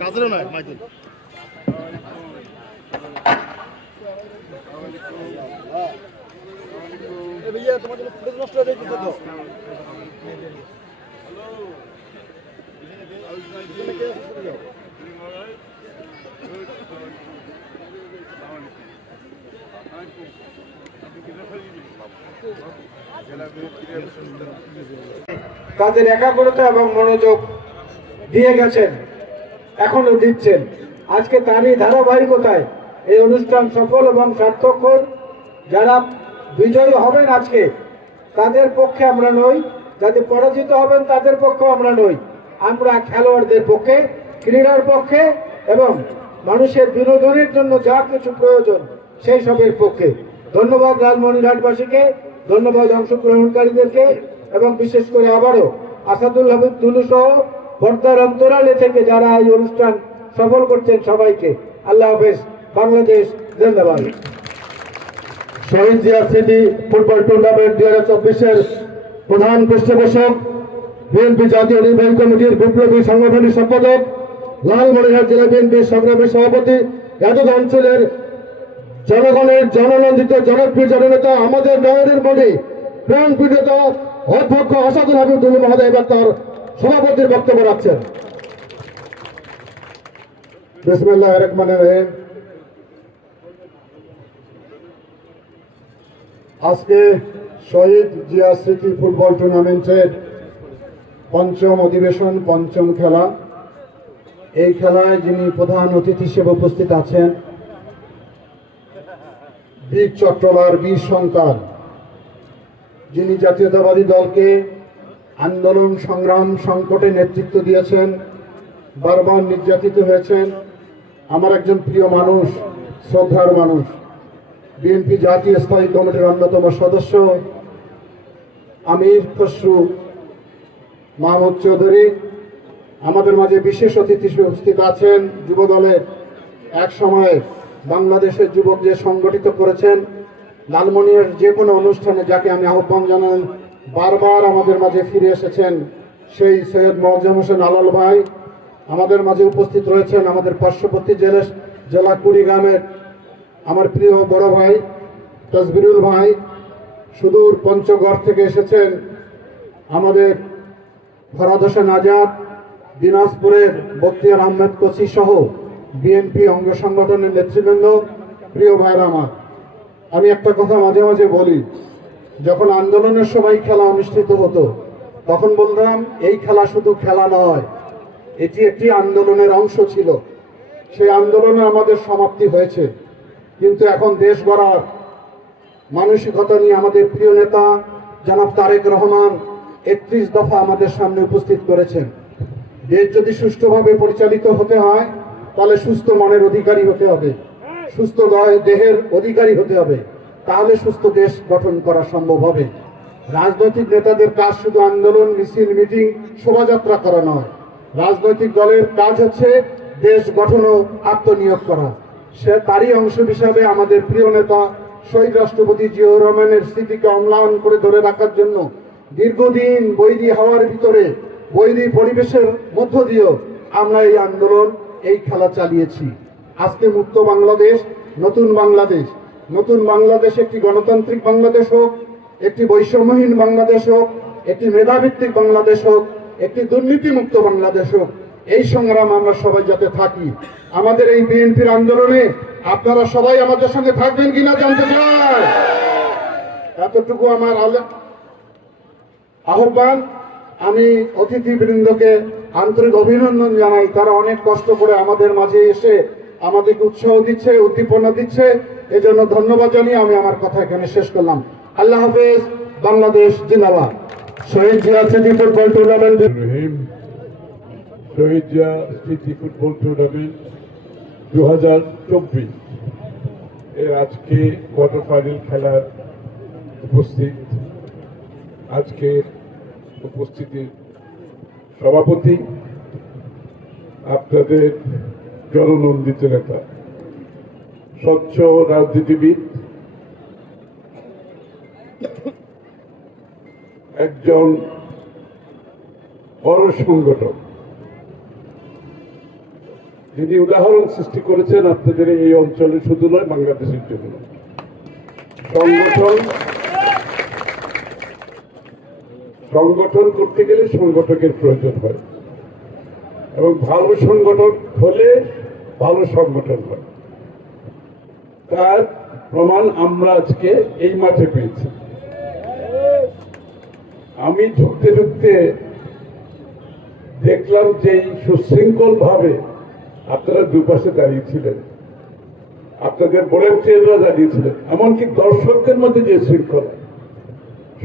কাজেরও নয় মাইকেল भैया তোমার জন্য ফুটেজ নষ্ট হয়ে যাচ্ছে তো তাদের একাগ্রতা এবং মনোযোগ দিয়ে গেছেন, এখনো দিচ্ছেন। আজকে তারই ধারাবাহিকতায় এই অনুষ্ঠান সফল এবং সার্থকর। যারা বিজয়ী হবেন আজকে তাদের পক্ষে আমরা নই, যাতে পরাজিত হবেন তাদের পক্ষেও আমরা নই। আমরা খেলোয়াড়দের পক্ষে, ক্রীড়ার পক্ষে এবং মানুষের বিনোদনের জন্য যা কিছু প্রয়োজন সেই সবের পক্ষে। ধন্যবাদ লালমনিরহাটবাসীকে, ধন্যবাদ অংশগ্রহণকারীদেরকে এবং বিশেষ করে আবারও আসাদুল হাবিব দুলু সহ পর্দার অন্তরালে থেকে যারা এই অনুষ্ঠান সফল করছেন সবাইকে আল্লাহ হাফেজ। বাংলাদেশ জিন্দাবাদ। শহীদ জিয়া স্মৃতি ফুটবল টুর্নামেন্ট 2024-এর প্রধান পৃষ্ঠপোষক, বিএনপি জাতীয় নির্বাহী কমিটির বিপ্লবী সাংগঠনিক সম্পাদক, লালমনিরহাট জেলা বিএনপির সংগ্রামী সভাপতি, এতদ অঞ্চলের জনগণের জননন্দিত জনপ্রিয় জননেতা, আমাদের নগরের মনে প্রাণ প্রিয়তা অধ্যক্ষ আসাদুল হাবিব দুলু মহোদয় এবার তার সভাপতির বক্তব্য রাখছেন। বিসমিল্লাহির রহমানির রহিম। আজকে শহীদ জিয়া স্মৃতি ফুটবল টুর্নামেন্টের পঞ্চম অধিবেশন, পঞ্চম খেলা। এই খেলায় যিনি প্রধান অতিথি হিসেবে উপস্থিত আছেন, বীর চট্টলার বীর সন্তান, যিনি জাতীয়তাবাদী দলকে আন্দোলন সংগ্রাম সংকটে নেতৃত্ব দিয়েছেন, বারবার নির্যাতিত হয়েছেন, আমার একজন প্রিয় মানুষ, শ্রদ্ধার মানুষ, বিএনপি জাতীয় স্থায়ী কমিটির অন্যতম সদস্য আমির খসরু মাহমুদ চৌধুরী। আমাদের মাঝে বিশেষ অতিথি হিসেবে উপস্থিত আছেন যুব দলের এক সময়ে বাংলাদেশের যুবক যে সংগঠিত করেছেন লালমনিরহাট যে কোনো অনুষ্ঠানে যাকে আমি আহ্বান জানান, বারবার আমাদের মাঝে ফিরে এসেছেন সেই সৈয়দ মোয়াজ্জেম হোসেন আলাল ভাই। আমাদের মাঝে উপস্থিত রয়েছেন আমাদের পার্শ্ববর্তী জেলা কুড়িগ্রামের আমার প্রিয় বড় ভাই তসবিরুল ভাই। সুদূর পঞ্চগড় থেকে এসেছেন আমাদের ফরাদ হোসেন আজাদ, দিনাজপুরের বখতিয়ার আহমেদ কোচি সহ বিএনপি অঙ্গ সংগঠনের নেতৃবৃন্দ, প্রিয় ভাইরা আমার। আমি একটা কথা মাঝে মাঝে বলি, যখন আন্দোলনের সময় খেলা অনুষ্ঠিত হতো তখন বলতাম এই খেলা শুধু খেলা নয়, এটি একটি আন্দোলনের অংশ ছিল। সেই আন্দোলনে আমাদের সমাপ্তি হয়েছে, কিন্তু এখন দেশ গড়ার মানসিকতা নিয়ে আমাদের প্রিয় নেতা জনাব তারেক রহমান 31 দফা আমাদের সামনে উপস্থিত করেছেন। দেশ যদি সুষ্ঠুভাবে পরিচালিত হতে হয় তাহলে সুস্থ মনের অধিকারী হতে হবে, সুস্থ দেহের অধিকারী হতে হবে, তাহলে সুস্থ দেশ গঠন করা সম্ভব হবে। রাজনৈতিক নেতাদের কাজ শুধু আন্দোলন, মিছিল, মিটিং, শোভাযাত্রা করা নয়। রাজনৈতিক দলের কাজ হচ্ছে দেশ গঠন ও আত্মনিয়োগ করা। তারই অংশ হিসাবে আমাদের প্রিয় নেতা শহীদ রাষ্ট্রপতি জিয়াউর রহমানের স্মৃতিকে অম্লান করে ধরে রাখার জন্য দীর্ঘদিন বৈরী হাওয়ার ভিতরে, বৈরী পরিবেশের মধ্য দিয়েও আমরা এই আন্দোলন, এই খেলা চালিয়েছি। আজকে মুক্ত বাংলাদেশ, নতুন বাংলাদেশ, নতুন বাংলাদেশ একটি গণতান্ত্রিক বাংলাদেশ হোক, একটি বৈষম্যহীন বাংলাদেশ হোক, একটি মেধাভিত্তিক বাংলাদেশ হোক, একটি দুর্নীতিমুক্ত বাংলাদেশ হোক, এই সংগ্রাম আমরা সবাই যাতে থাকি। আমাদের এই বিএনপির আন্দোলনে আপনারা সবাই আমাদের সঙ্গে থাকবেন কিনা জানতে চাই। এতটুকু আমার আহ্বান। আমি অতিথিবৃন্দকে আন্তরিক অভিনন্দন জানাই। তারা অনেক কষ্ট করে আমাদের মাঝে এসে আমাদেরকে উৎসাহ দিচ্ছে, উদ্দীপনা দিচ্ছে। এজন্য ধন্যবাদ জানিয়ে আমি আমার কথা এখানে শেষ করলাম। আল্লাহ হাফেজ। বাংলাদেশ জিন্দাবাদ। শহীদ জিয়া স্মৃতি ফুটবল টুর্নামেন্ট শহীদ জিয়া স্মৃতি ফুটবল টুর্নামেন্ট 2024 এর আজকে কোয়ার্টার ফাইনাল খেলার উপস্থিত আজকের উপস্থিতির সভাপতি, আপনাদের জননন্দিত নেতা, স্বচ্ছ রাজনীতিবিদ, একজন বড় সংগঠক, যিনি উদাহরণ সৃষ্টি করেছেন আপনাদের এই অঞ্চলে, শুধু নয় বাংলাদেশের জন্য। সংগঠন করতে গেলে সংগঠকের প্রয়োজন হয় এবং ভালো সংগঠন হলে ভালো সংগঠন হয়। তার প্রমাণ আমরা আজকে এই মাঠে পেয়েছি। আমি ঢুকতে ঢুকতে দেখলাম যে সুশৃঙ্খল ভাবে আপনারা দুপাশে দাঁড়িয়েছিলেন, আপনাদের ভলেন্টিয়াররা দাঁড়িয়েছিলেন, এমনকি দর্শকদের মধ্যে যে শৃঙ্খলা,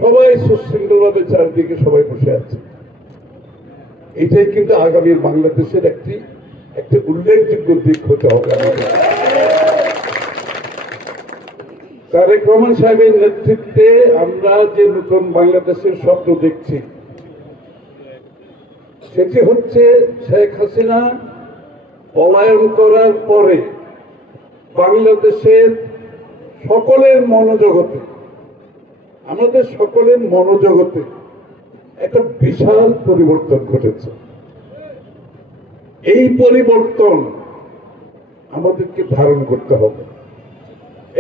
সবাই সুশৃঙ্খলভাবে চারিদিকে সবাই বসে আছে। এটাই কিন্তু আগামীর বাংলাদেশের একটি উল্লেখযোগ্য দিক হতে হবে আমাদের। তারেক রহমান সাহেবের নেতৃত্বে আমরা যে নতুন বাংলাদেশের স্বপ্ন দেখছি, সেটি হচ্ছে শেখ হাসিনা পলায়ন করার পরে বাংলাদেশের সকলের মনোজগতে, আমাদের সকলের মনোজগতে একটা বিশাল পরিবর্তন ঘটেছে। এই পরিবর্তন আমাদেরকে ধারণ করতে হবে।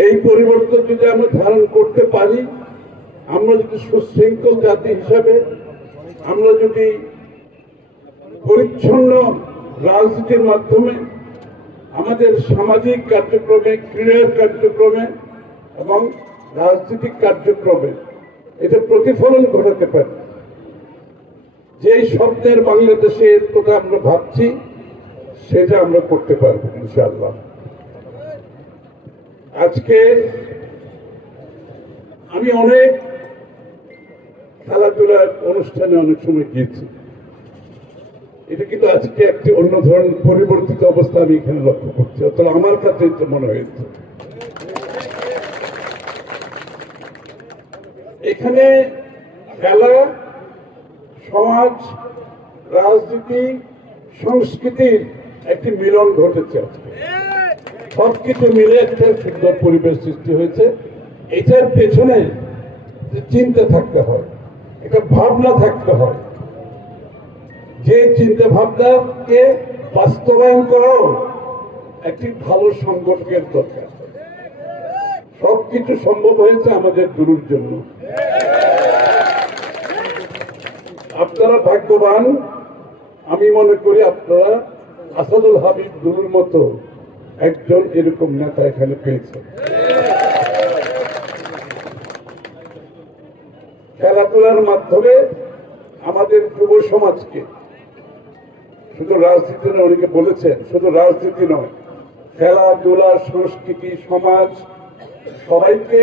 এই পরিবর্তন যদি আমরা ধারণ করতে পারি, আমরা যদি সুশৃঙ্খল জাতি হিসাবে, আমরা যদি পরিচ্ছন্ন রাজনীতির মাধ্যমে আমাদের সামাজিক কার্যক্রমে, ক্রীড়ার কার্যক্রমে এবং রাজনৈতিক কার্যক্রমে এটা প্রতিফলন ঘটাতে পারি, যেই স্বপ্নের বাংলাদেশের কথা আমরা ভাবছি সেটা আমরা করতে পারবো ইনশাআল্লাহ। আজকে আমি অনেক খেলাধুলার অনুষ্ঠানে অনেক সময় গিয়েছি, এটা কিন্তু আজকে একটি অন্য ধরনের পরিবর্তিত অবস্থা আমি এখানে লক্ষ্য করছি, অথবা আমার কাছে এটা মনে হয়েছে। এখানে খেলা, সমাজ, রাজনীতি, সংস্কৃতির একটি মিলন ঘটেছে। আজকে সবকিছু মিলে একটা সুন্দর পরিবেশ সৃষ্টি হয়েছে। এটার পেছনে চিন্তা থাকতে হয়, একটা ভাবনা থাকতে হয়, যে চিন্তা ভাবনাকে বাস্তবায়ন করাও একটি ভালো সংগঠনের দরকার। সবকিছু সম্ভব হয়েছে আমাদের গুরুর জন্য। আপনারা ভাগ্যবান, আমি মনে করি আপনারা আসাদুল হাবিব গুরুর মতো একজন এরকম নেতা এখানে পেয়েছেন। খেলাধুলার মাধ্যমে আমাদের যুব সমাজকে, শুধু রাজনীতি নয়, অনেকে বলেছেন শুধু রাজনীতি নয়, খেলাধুলা, সংস্কৃতি, সমাজ, সবাইকে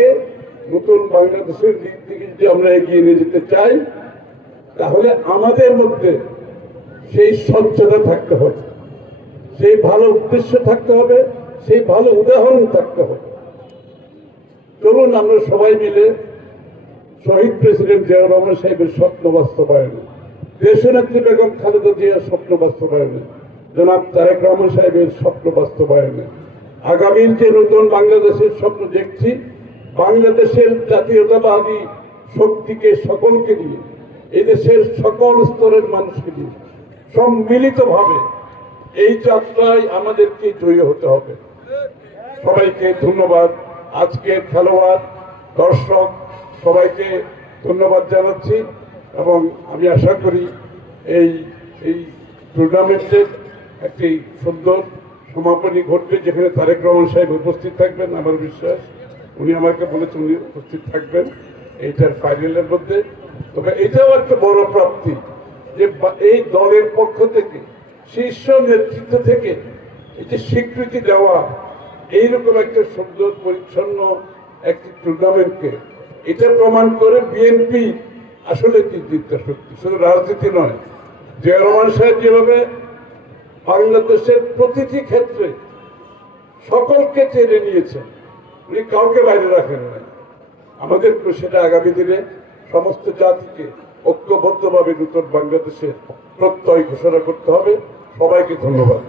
নতুন বাংলাদেশের দিক থেকে যদি আমরা এগিয়ে নিয়ে যেতে চাই, তাহলে আমাদের মধ্যে সেই স্বচ্ছতা থাকতে হবে, সেই ভালো উদ্দেশ্য থাকতে হবে, সেই ভালো উদাহরণ থাকতে হবে। চলুন আমরা সবাই মিলে শহীদ প্রেসিডেন্ট জিয়াউর রহমান সাহেবের স্বপ্ন বাস্তবায়নে, দেশনেত্রী বেগম খালেদা জিয়ার স্বপ্ন বাস্তবায়নে, জনাব তারেক রহমান সাহেবের স্বপ্ন বাস্তবায়নে, আগামীর যে নতুন বাংলাদেশের স্বপ্ন দেখছি, বাংলাদেশের জাতীয়তাবাদী শক্তিকে সকলকে দিয়ে, এদেশের সকল স্তরের মানুষকে দিয়ে সম্মিলিতভাবে এই যাত্রায় আমাদেরকে জয়ী হতে হবে। সবাইকে ধন্যবাদ। আজকের খেলোয়াড়, দর্শক সবাইকে ধন্যবাদ জানাচ্ছি এবং আমি আশা করি এই টুর্নামেন্টের একটি সুন্দর সমাপনী ঘটবে, যেখানে তারেক রহমান সাহেব উপস্থিত থাকবেন। আমার বিশ্বাস উনি আমাকে বলেছেন উনি উপস্থিত থাকবেন এইটার ফাইনালের মধ্যে। তবে এটাও একটা বড় প্রাপ্তি যে এই দলের পক্ষ থেকে শীর্ষ নেতৃত্ব থেকে এই যে স্বীকৃতি দেওয়া এইরকম একটা সুন্দর পরিচ্ছন্ন একটি টুর্নামেন্টকে, এটা প্রমাণ করে বিএনপি আসলে চিন্তা শক্তি, শুধু রাজনীতি নয়। জিয়া রহমান সাহেব যেভাবে বাংলাদেশের প্রতিটি ক্ষেত্রে সকলকে টেনে নিয়েছেন, উনি কাউকে বাইরে রাখেন নাই। আমাদের সেটা আগামী দিনে সমস্ত জাতিকে ঐক্যবদ্ধভাবে নতুন বাংলাদেশের প্রত্যয় ঘোষণা করতে হবে। সবাইকে ধন্যবাদ।